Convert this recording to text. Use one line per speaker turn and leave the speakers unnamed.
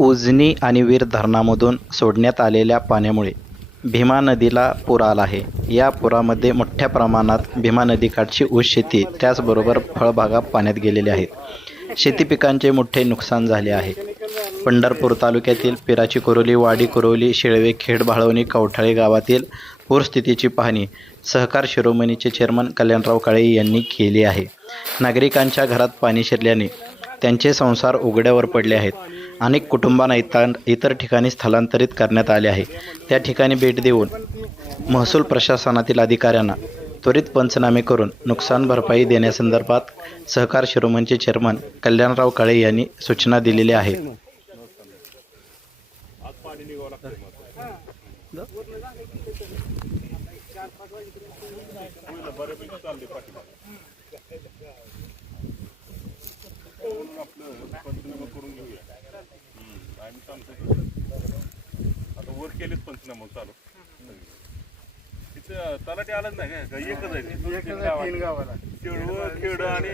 उजनी आणि वीर धरणामधून सोडण्यात आलेल्या पाण्यामुळे भीमा नदीला पूर आला आहे. या पुरामध्ये मोठ्या प्रमाणात भीमा नदीकाठची ऊस शेती त्याचबरोबर फळबागा पाण्यात गेलेल्या आहेत. शेती पिकांचे मोठे नुकसान झाले आहे. पंढरपूर तालुक्यातील पिराची कुरोली वाडी कुरोली शेळवे खेड भाळवणी कवठाळे गावातील पूरस्थितीची पाहणी सहकार शिरोमणीचे चेअरमन कल्याणराव काळे यांनी केली आहे. नागरिकांच्या घरात पाणी शिरल्याने त्यांचे संसार उघड्यावर पडले आहेत. अनेक कुटुंबांना इतर इतर ठिकाणी स्थलांतरित करण्यात आले आहे. त्या ठिकाणी भेट देऊन महसूल प्रशासनातील अधिकाऱ्यांना त्वरित पंचनामे करून नुकसान भरपाई देण्यासंदर्भात सहकार शिरोमणचे चेअरमन कल्याणराव काळे यांनी सूचना दिलेल्या आहेत
आता वर केलेच पंचनामा चालू तिथं तलाठी आलाच नाही? का एकच आहे ते?
तीन गावाला
केळवं, खेड आणि